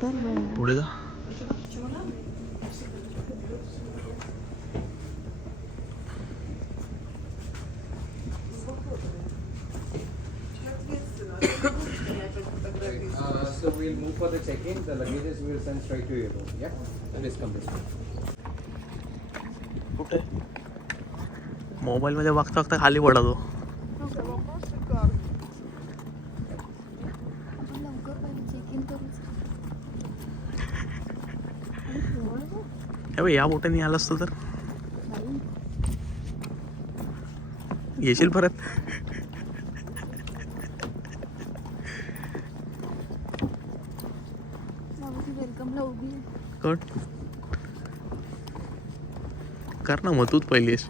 पुढे जा. So we'll move for the check-in. The luggages we will send straight to your room. Yeah, please come this way. कुठे mobile मध्ये बघता बघता खाली पडा तो. या बोटाने आलं असतं तर येशील परत. कर ना मग तूच पहिलीस.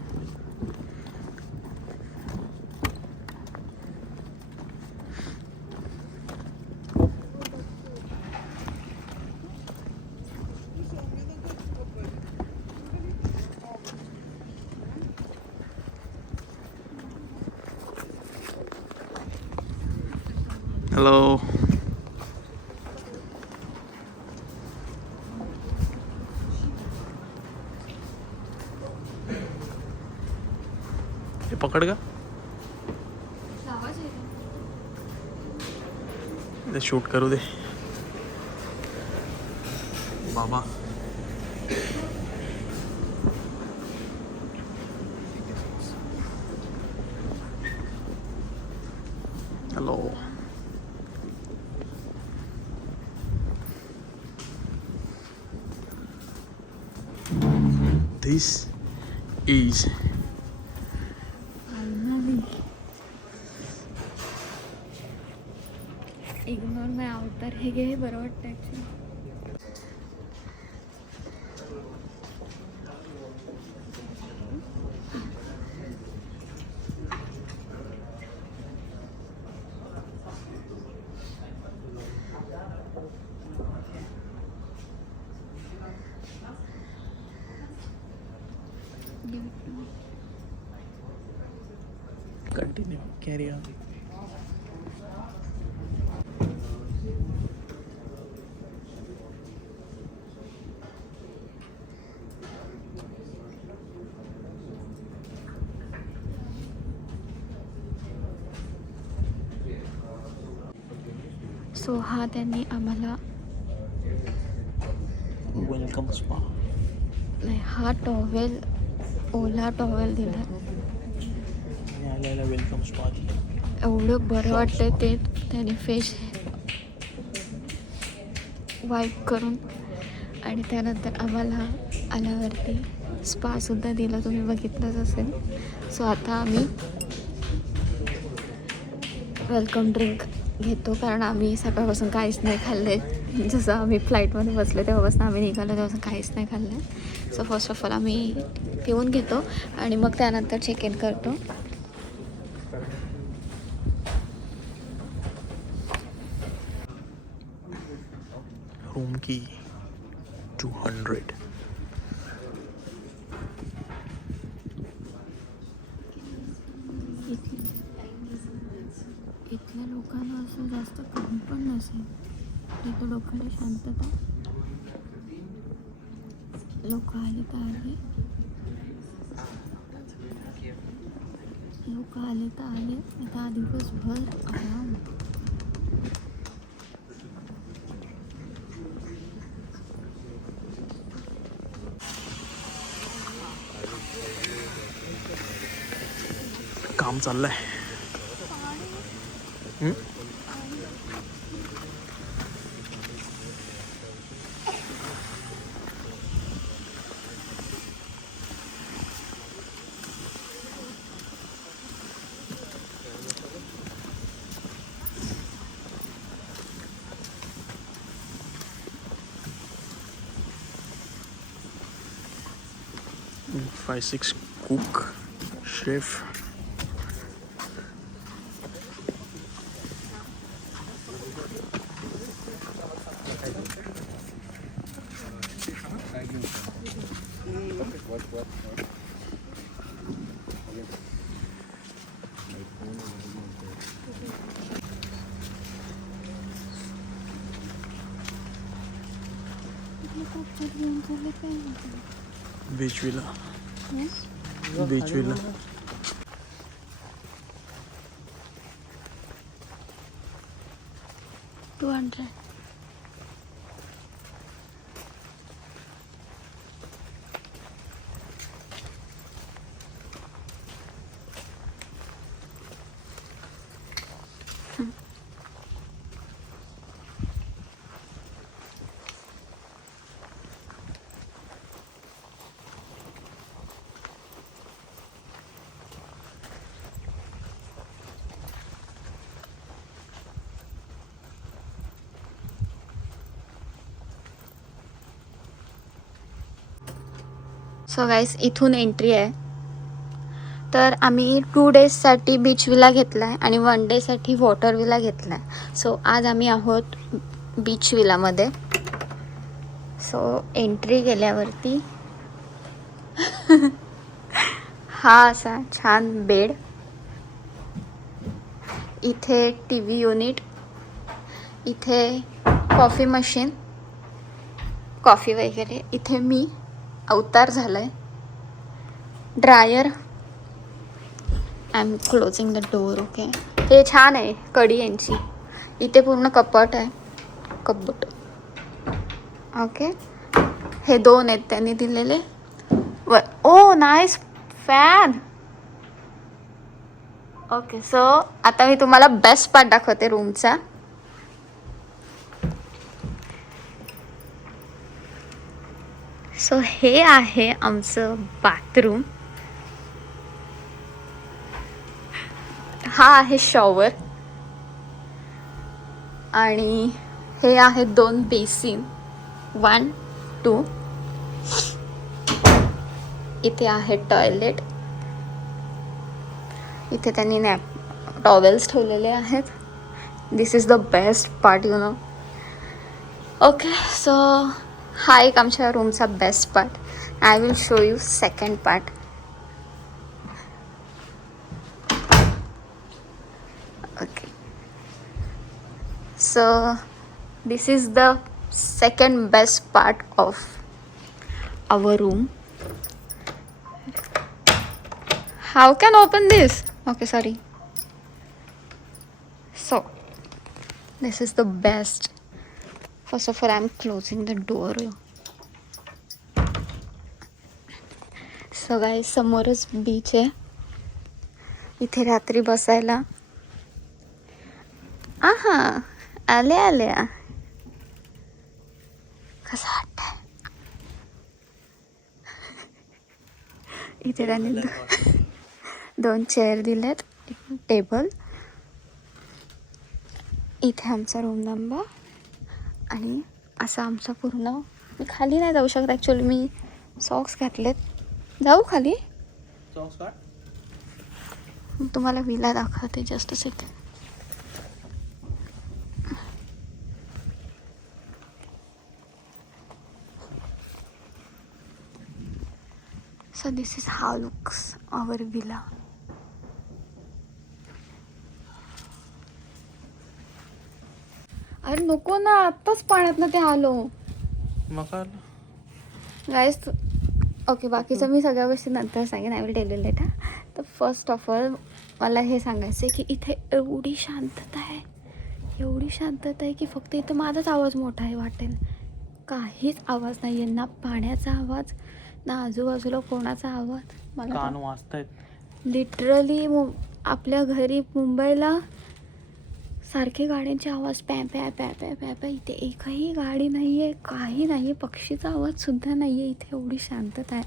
हॅलो. हे पकड का शूट करू दे बाबा. हॅलो. This is इग्नोर माय अवतार. हे घे, बरं वाटतं actually. Continue carry on. So हा त्यांनी आम्हाला वेलकम स्पा. नाही, हा टॉवेल ओला टॉवेल दिला. वेलकम स्पा एवढं बरं वाटतं ते. त्याने फेस वाईप करून आणि त्यानंतर आम्हाला आल्यावरती स्पासुद्धा दिला. तुम्ही बघितलंच असेल. सो आता आम्ही वेलकम ड्रिंक घेतो कारण आम्ही सकाळपासून काहीच नाही खाल्ले. जसं आम्ही फ्लाईटमध्ये बसले तेव्हापासून आम्ही निघालो तेव्हापासून काहीच नाही खाल्लं. सो फर्स्ट ऑफ ऑल आम्ही पिऊन घेतो आणि मग त्यानंतर चेक इन करतो. रूम की 200. इथल्या लोकांना असं जास्त काम पण नसेल. तिथं लोकांना शांतता. लोक आले तर आले. लोक आले तर आले. आता दिवसभर आराम. काम चाललंय. Five, six cook, chef. Beach villa. Beach villa. $200. So guys इथून एंट्री आहे. तर आम्ही 2 डेजसाठी बीच विला घेतला आहे आणि 1 डेसाठी वॉटर विला घेतला आहे. सो आज आम्ही आहोत बीच विलामध्ये. सो एंट्री केल्यावरती हा असा छान बेड, इथे टी व्ही युनिट, इथे कॉफी मशीन, कॉफी वगैरे, इथे मी अवतार झालाय, dryer. I am closing the door. Okay, हे छान आहे कडी यांची. इथे पूर्ण कपाट आहे, कबट. ओके, हे 2 आहेत त्यांनी दिलेले. ओ नाईस फॅन. ओके, सो आता मी तुम्हाला बेस्ट पार्ट दाखवते रूमचा. सो हे आहे आमचं बाथरूम. हा आहे शॉवर आणि हे आहेत 2 बेसिन, 1, 2. इथे आहे टॉयलेट. इथे त्यांनी टॉवेल्स ठेवलेले आहेत. This is the best part, you know. Okay, so हा एक आमच्या रूमचा best part. I will show you second part. Okay, so this is the second best part of our room. How can I open this? Okay, sorry. So, this is the best. First of all, I'm closing the door. So guys, समोरच beach आहे. इथे रात्री बसायला. आहा, आल्या कसं वाटतंय. इथे त्यांनी 2 चेअर दिलेत, एक टेबल. इथे आमचा रूम नंबर आणि असं आमचं पूर्ण. मी खाली नाही जाऊ शकत ॲक्च्युली, मी सॉक्स घातलेत. जाऊ खाली? तुम्हाला विला दाखवते, just a second. So this is how looks our villa. अरे नको ना, आत्ताच पाण्यात ना ते आलो. गाईस, ओके, बाकीचं मी सगळ्या गोष्टी नंतर सांगेन. I will tell you later. तर फर्स्ट ऑफ ऑल मला हे सांगायचं आहे की इथे एवढी शांतता आहे, एवढी शांतता आहे की फक्त इथं माझाच आवाज मोठा आहे वाटेल. काहीच आवाज नाही आहे, ना पाण्याचा आवाज, ना आजूबाजूला कोणाचा आवाज. मला कान वाजतायत लिटरली. आपल्या घरी मुंबईला सारखे गाड्यांचे आवाज, पॅ पॅ पॅ पॅ पॅ पॅ. इथे एकही गाडी नाही आहे, काही नाही आहे, पक्षीचा आवाजसुद्धा नाही आहे. इथे एवढी शांतता आहे.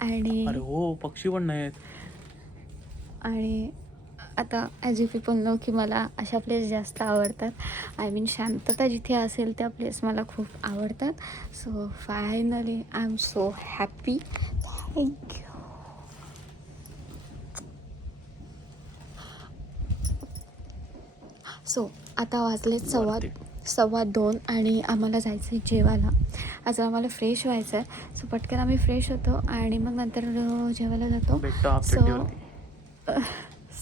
आणि अरे हो, पक्षी पण नाही आहेत. आणि आता ॲज यू पीपल नो की मला अशा प्लेस जास्त आवडतात. आय मीन शांतता जिथे असेल त्या प्लेस मला खूप आवडतात. So finally I am so happy. Thank you. So आता वाजलेत 2:15 आणि आम्हाला जायचं आहे जेवायला. आज आम्हाला फ्रेश व्हायचं आहे. सो पटकन आम्ही फ्रेश होतो आणि मग नंतर जेवायला जातो.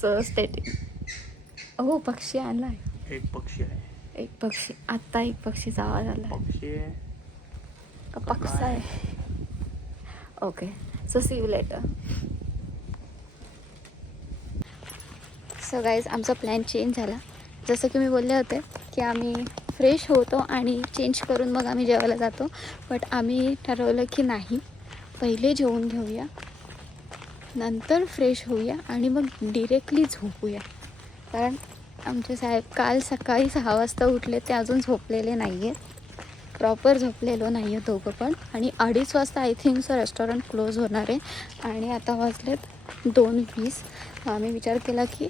सो स्टेटिंग. हो, पक्षी आला आहे. एक पक्षी आहे. एक पक्षी, आत्ता एक पक्षीचा आवाज आला. पक्षी आहे. का पक्सा आहे. Okay, so see you later. So guys, आमचा प्लॅन चेंज झाला. जसं की मी बोलले होते की आम्ही फ्रेश होतो आणि चेंज करून मग आम्ही जेवायला जातो. बट आम्ही ठरवलं की नाही, पहिले जेवून घेऊया, नंतर फ्रेश होऊया आणि मग डिरेक्टली झोपूया. कारण आमचे साहेब काल सकाळी 6 वाजता उठले, ते अजून झोपलेले नाही आहेत, प्रॉपर झोपलेलो नाही आहे दोघं पण. आणि 2:30 वाजता I think so restaurant close होणार आहे. आणि आता वाजलेत 2:20. आम्ही विचार केला की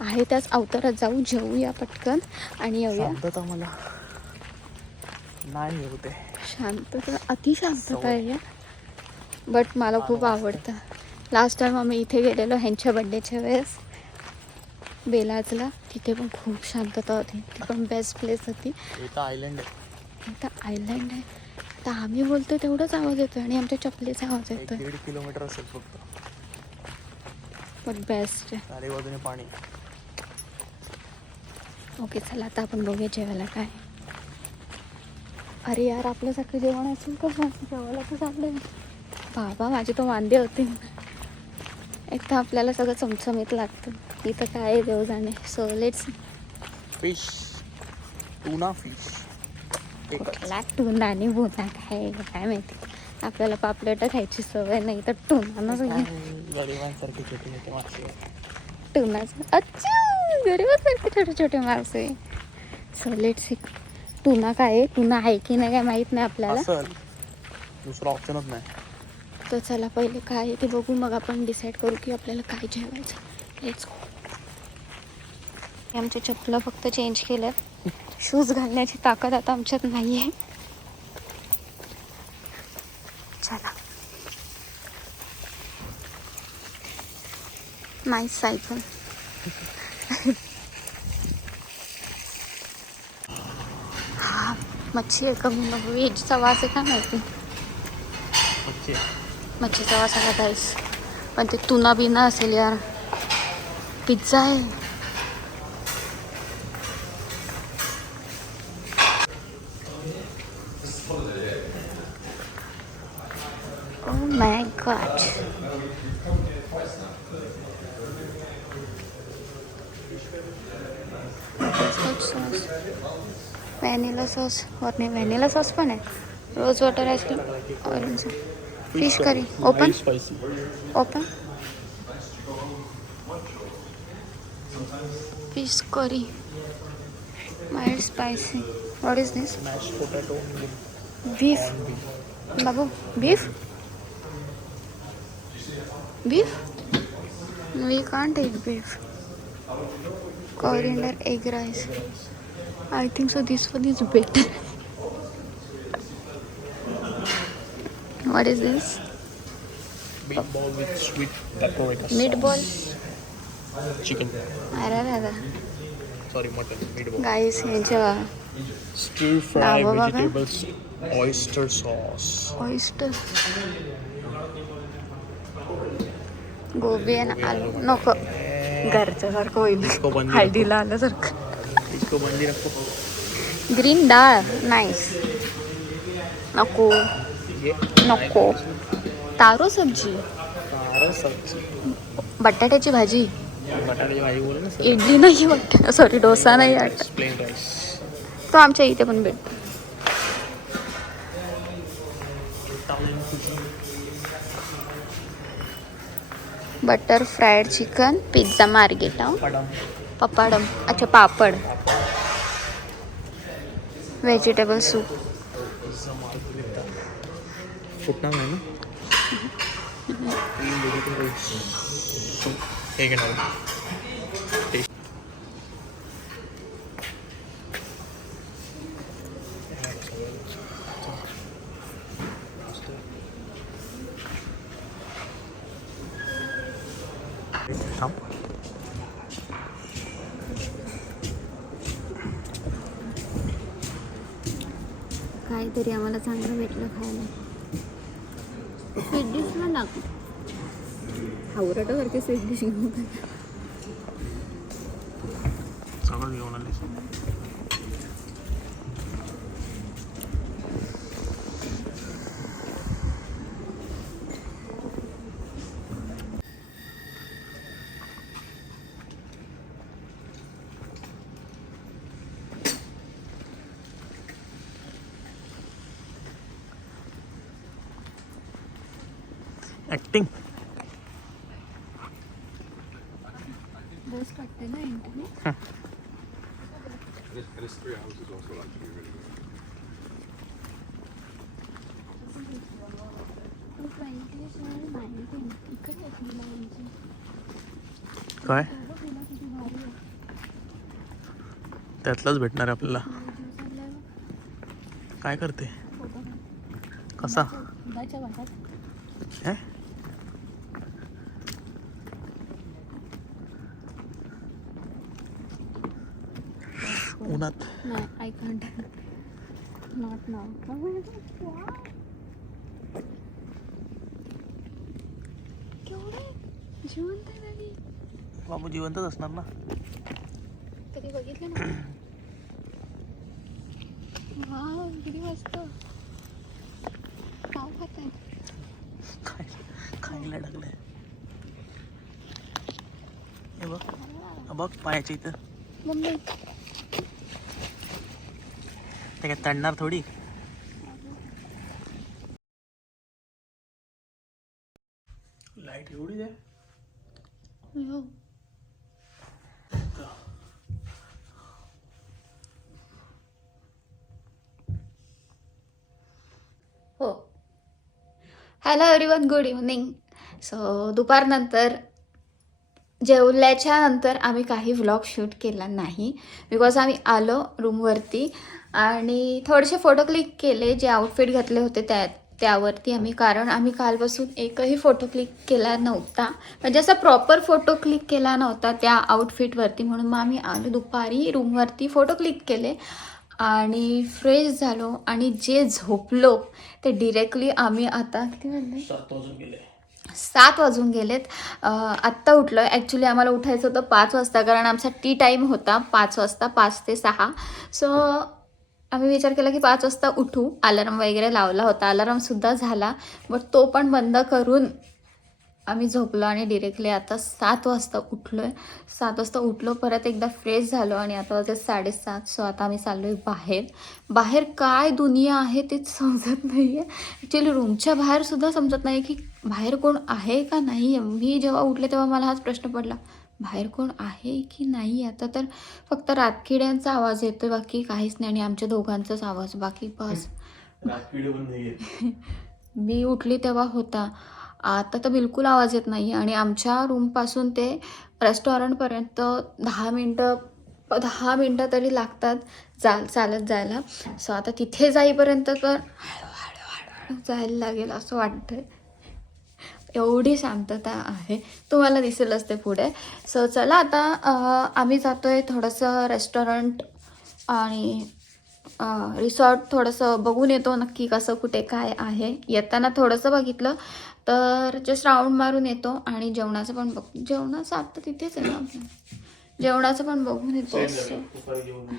आहे त्याच अवतारात जाऊ, जेवूया पटकन आणि येऊया. शांतता मला नाही होते. शांतता, अतिशांतता आहे या. बट मला खूप आवडतं. लास्ट टाईम आम्ही इथे गेलेलो ह्यांच्या बड्डेच्या वेळेस बेलाजला, तिथे पण खूप शांतता होती. ती पण बेस्ट प्लेस होती. इथं आयलंड आहे. इथं आयलँड आहे. तर आम्ही बोलतो तेवढाच आवाज येतोय आणि आमच्या चपलीचा आवाज येतोय. 1-1.5 किलोमीटर असेल फक्त. पण बेस्ट आहे. चारी बाजूने पाणी. ओके, चला आता आपण बघूया जेवायला काय. अरे यार, आपलं सगळं जेवण असेल कसं जेवायला तर चाललंय. बाबा माझे तो वांदे होते. एक तर आपल्याला सगळं चमचमीत लागतं. इथं काय देव जाणे. So let's. Fish, tuna fish. कुठला टुना आणि भुना काय काय माहिती. आपल्याला पापलेट खायची सवय नाही तर टुना गरिबांसारखे छोटे छोटे मासे. टुनाचं अच्छा, गरीबासारखे छोटे छोटे मासे. सो लेट्स सी टुना काय आहे, टुना आहे की नाही काय माहीत नाही आपल्याला. असेल, दुसरा ऑप्शनच नाही. तर चला पहिले काय आहे ते बघू, मग आपण डिसाईड करू की आपल्याला काय जेवायचं. Let's go. आमच्या चपला फक्त चेंज केल्यात. शूज घालण्याची ताकद आता आमच्यात नाही आहे. चला. Nice cycle. हा मच्छी आहे कमी, मग व्हेजचा वास आहे काय माहिती. मच्छीचा वास आला गाईस. पण ते तुना बिना असेल यार. पिझ्झा आहे. Oh my god. Sauce, vanilla sauce. और नाही, व्हॅनिला सॉस पण आहे. Rose water ice cream, orange, fish curry. Open open. Fish curry, mild spicy. What is this? Mash potato. Beef. बाबू beef. Beef? We can't eat beef. Coriander egg rice. I think so this one is better. What is this? Meatball with sweet paprika. Meatball? Chicken. Arara. Sorry, mutton. Meatball. Guys, ह्याच्या Stir fry नावं बघा. vegetables. Oyster sauce. oyster. गोबी आणि आलू नको. घरच्यासारखं होईल. इसको बंदी हळदीला आल्यासारखं. इसको बंदी रखो. ग्रीन डाळ नाईस. नको ये नको. तारो सब्जी. तारा सब्जी. बटाट्याची भाजी. बटाट्याची भाजी बोल ना सर. इडली नाही वाटत, सॉरी डोसा नाही वाटत. Plain rice. तो आमच्या इथे पण भेटतो. Butter fried chicken, pizza margherita, papadam. अच्छा पापड. Vegetable soup. फुटणार नाही ना. एक काहीतरी आम्हाला चांगलं भेटलं खायला. स्वीट डिश ना हावराटासारखे स्वीट डिश घेऊन सगळं घेऊन आले. ऍक्टिंग. ड्रेस काढते ना interview. This 3 hours is also actually really good. 2019 इकडे आहे. काय त्यातलाच भेटणार आहे आपल्याला. काय करते कसा हे? उन्हात नाही आय कांट नॉट नाव. केवढे जिवंत आहे दादी. बाबू जिवंतच असणार ना. कधी बघितलं ना. वाव किती मस्त. काय खात आहे. खायला लागलंय हे बघ. बघ पायाच्या इथं. मम्मी ते काय तडणार थोडी. लाईट एवढीच आहे. हो हो. Hello everyone, good evening. So दुपारनंतर जेवल्याच्या नंतर आम्ही काही व्लॉग शूट केला नाही बिकॉज आम्ही आलो रूमवरती आणि थोडेसे फोटो क्लिक केले. जे आउटफिट घातले होते त्यावरती आम्ही, कारण आम्ही कालपासून एकही फोटो क्लिक केला नव्हता, म्हणजे असा प्रॉपर फोटो क्लिक केला नव्हता त्या आउटफिटवरती. म्हणून मग आम्ही आलो दुपारी रूमवरती, फोटो क्लिक केले आणि फ्रेश झालो आणि जे झोपलो ते डिरेक्टली आम्ही आता किती वाजले 7 वाजून गेलेत. आत्ता उठलो. ॲक्च्युली आम्हाला उठायचं होतं 5 वाजता, कारण आमचा टी टाईम होता 5 वाजता, 5 ते 6. सो आम्ही विचार केला की 5 वाजता उठू. अलार्म वगैरे लावला होता, अलार्मसुद्धा झाला, बट तो पण बंद करून आम्ही झोपलो आणि डिरेक्टली आता 7 वाजता उठलो आहे. 7 वाजता उठलो, परत एकदा फ्रेश झालो आणि आता वाजता 7:30. सो आता आम्ही चाललो आहे बाहेर. काय दुनिया आहे तेच समजत नाही आहे. ॲक्च्युली रूमच्या बाहेरसुद्धा समजत नाही की बाहेर कोण आहे का नाही आहे. मी जेव्हा उठले तेव्हा मला हाच प्रश्न पडला, बाहेर कोण आहे की नाही. आता तर फक्त रातकिड्यांचा आवाज येतो, बाकी काहीच नाही, आणि आमच्या दोघांचाच आवाज, बाकी बस. मी उठली तेव्हा होता, आता तर बिलकुल आवाज येत नाही. आणि आमच्या रूमपासून ते रेस्टॉरंटपर्यंत 10 मिनटं तरी लागतात चालत जायला. सो आता तिथे जाईपर्यंत तर हळूहळू जायला लागेल असं वाटतंय. एवढी शांतता आहे, तुम्हाला दिसेलच ते पुढे. सो चला आता आम्ही जातो आहे थोडंसं रेस्टॉरंट आणि रिसॉर्ट थोडंसं बघून येतो नक्की कसं कुठे काय आहे. येताना थोडंसं बघितलं तर जस्ट राऊंड मारून येतो आणि जेवणाचं पण जेवणाचं आत्ता तिथेच आहे ना आपलं, जेवणाचं पण बघून येतो.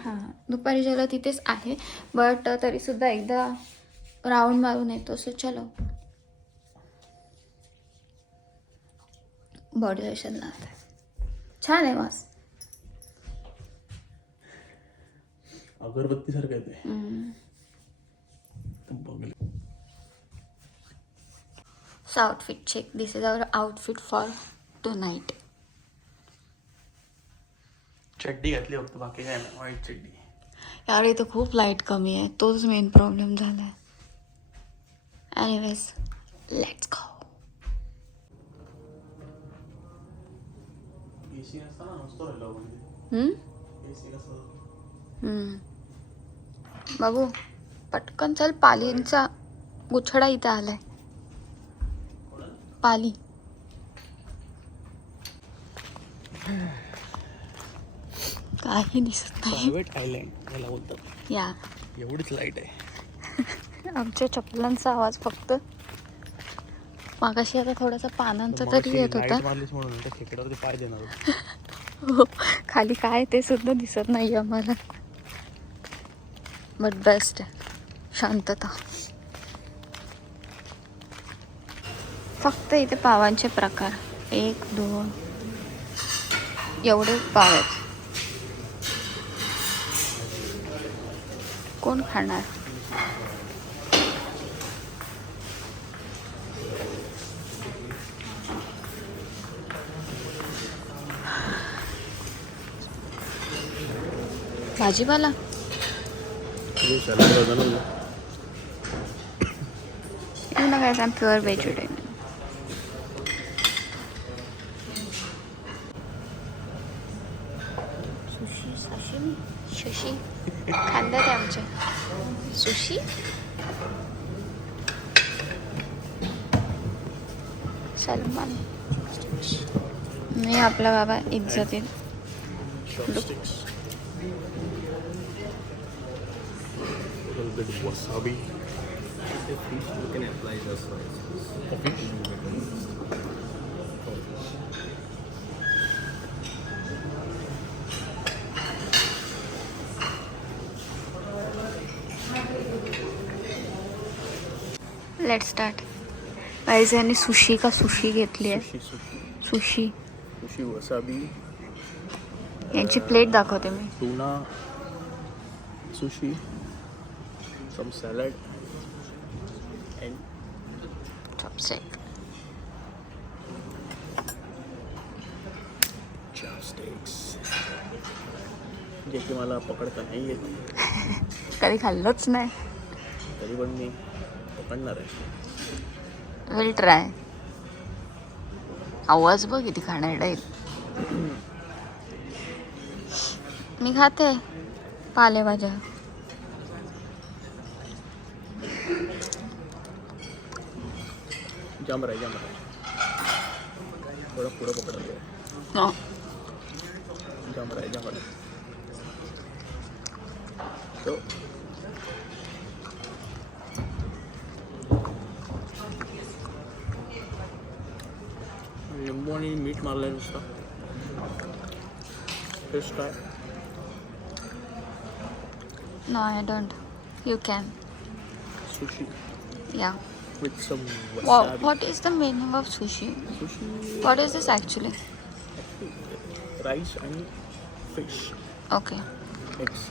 हां दुपारी जेवलं तिथेच आहे, बट तरीसुद्धा एकदा राऊंड मारून येतो. सो चलो. बॉडी लोशनला छान आहे मस्त. अगरबत्ती सारखं येते. So outfit check. This is our outfit for tonight. चड्डी घातली फक्त, बाकी काय नाही. व्हाईट चड्डी. यार इथं खूप लाईट कमी आहे, तोच मेन प्रॉब्लेम झाला आहे. Anyways let's go. एसी नसताना नसतो राहिला एसी कसं. बाबू पटकन चल, पालींचा गुछडा इथं आलाय. पाली काही दिसत नाही. प्रायव्हेट आयलँड याला बोलतात. या एवढीच लाईट आहे. आमच्या चपलांचा आवाज फक्त मागाशी आता थोडासा पानांचा तरी येत होता. म्हणून त्या खेकड्यावरती पाय देणार होते. हो, खाली काय ते सुद्धा दिसत नाही आम्हाला. बट बेस्ट शांतता. फक्त इथे पावांचे प्रकार 1 2 एवढे पाव आहेत. कोण खाणार. भाजीपाला You know guys, I'm pure vegetarian. Sushi, sashimi, sushi. खाल्लं ते आमचे सुशी. सलमान. मी आपला बाबा इज्जतीन. wasabi. The fish you can apply the slices. Let's start. Guys यांनी सुशी का सुशी घेतली आहे. Sushi Sushi, wasabi. यांची प्लेट दाखवते मी. Tuna, sushi, some salad, and chopstick. chopsticks. जे की मला पकडता नाही येत, कधी खाल्लंच नाही. तरी पण मी पकडणार आहे. Will try. आवाज बघ किती खाण्याला येईल. मी खाते पालेभाज्या. जाम राय थोडं पुढं पकडलं. जाम राय तो लिंबू आणि मीठ मारलंय नुसतं. फिश काय No, I don't. You can. sushi Yeah. with some Wow. wasabi. What is the meaning of sushi? Sushi, What is this actually? rice आणि fish, Okay. eggs.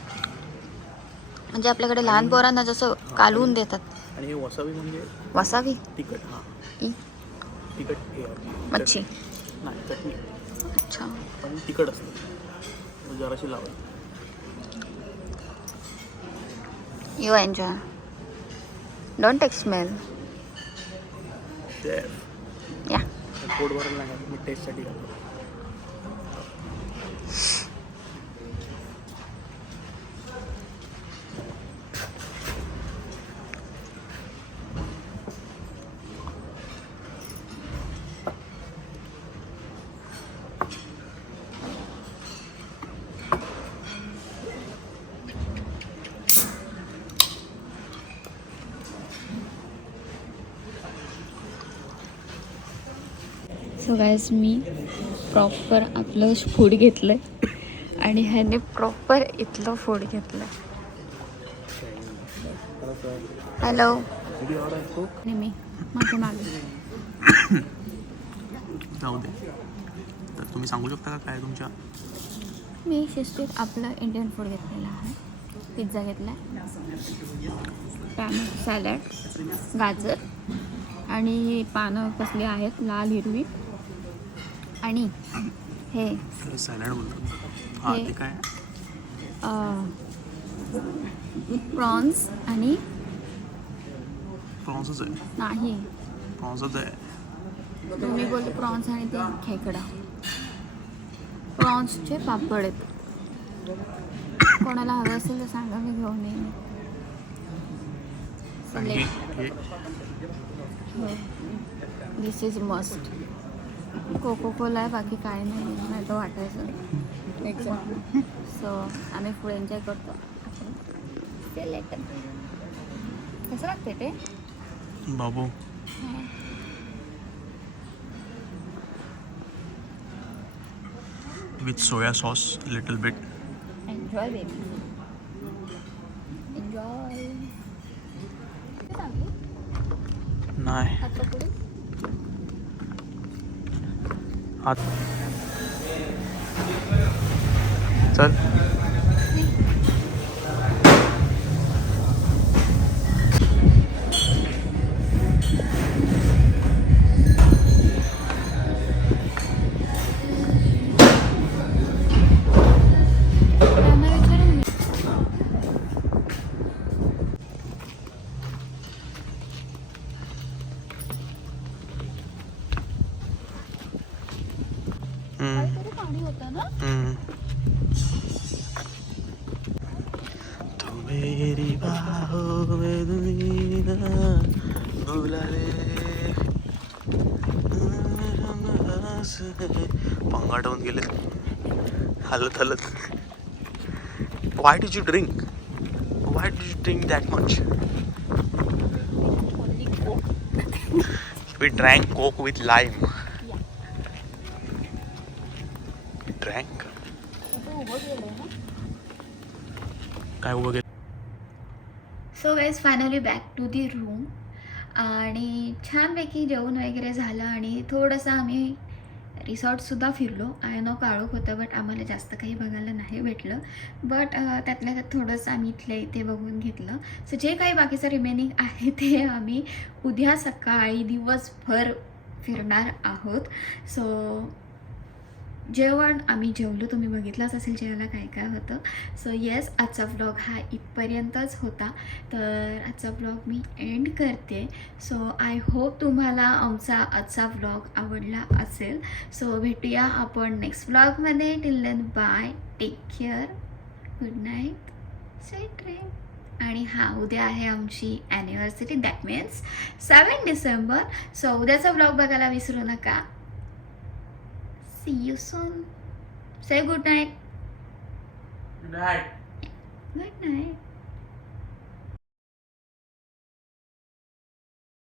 म्हणजे आपल्याकडे लहान पोरांना जसं कालवून देतात. आणि हे wasabi म्हणजे वसावी. तिखट. हां, ई. तिखट हे आपली मच्छी. नाही चटणी, अच्छा. पण तिखट असते. जराशी लावायची. You enjoy. Don't take smell. Chef Yeah. पोट भरलं नाही, मी टेस्टसाठी खातो. सो गाईज मी प्रॉपर आपलं फूड घेतलं आहे आणि ह्याने प्रॉपर इथलं फूड घेतलं आहे. हॅलो. आणि मी माझ्या मागे. जाऊ दे. तर तुम्ही सांगू शकता का काय तुमच्या? मी शिस्तीत आपलं इंडियन फूड घेतलेलं आहे. पिझ्झा घेतला आहे, टॅमॅटो सॅलड, गाजर आणि पानं कसली आहेत लाल हिरवी. आणि हे सॅलड बोलतो. हां, हे ते काय? प्रॉन्स आणि प्रॉन्सच आहे. नाही प्रॉन्सच आहे. तुम्ही बोलले प्रॉन्स आणि ते खेकडा. प्रॉन्सचे पापड आहेत. कोणाला हवं असेल तर सांगा, मी घेऊन येईन. आणि हे this is must. Coca cola आहे, बाकी काय नाही तर वाटायचं. एक्झॅक्ट. सो आम्ही फूड एन्जॉय करतो. ते लेटर कसं लागते ते बाबू. With soya sauce little bit. Enjoy baby enjoy. नाही आता पुढे हात चल. त्यांना विचारून पाणी होतं ना. तू मेरी बाहों में दुनिया भुला ले. पंगाट होऊन गेले हलत हलत. Why did you drink? Why did you drink that much? Only Coke. We drank Coke with lime. Yeah. We drank. आता उभं गेलंय ना. काय वगैरे. So guys finally back to the room. आणि छानपैकी जेवण वगैरे झालं आणि थोडंसं आम्ही रिसॉर्टसुद्धा फिरलो. आय नो काळोख होतं बट आम्हाला जास्त काही बघायला नाही भेटलं. बट त्यातल्या त्यात थोडंसं आम्ही इथल्या इथे बघून घेतलं. सो जे काही बाकीचं रिमेनिंग आहे ते आम्ही उद्या सकाळी दिवसभर फिरणार आहोत. सो जेवण आम्ही जेवलो, तुम्ही बघितलंच असेल जेवायला काय काय होतं. सो येस, आजचा व्लॉग हा इथपर्यंतच होता. तर आजचा व्लॉग मी एंड करते. सो आय होप तुम्हाला आमचा आजचा व्लॉग आवडला असेल. सो भेटूया आपण नेक्स्ट व्लॉगमध्ये. Till then bye, take care, good night, sweet dream. आणि हां, उद्या आहे आमची anniversary, that means 7 December. So उद्याचा व्लॉग बघायला विसरू नका. See you soon. Say good night. Good night. Good night.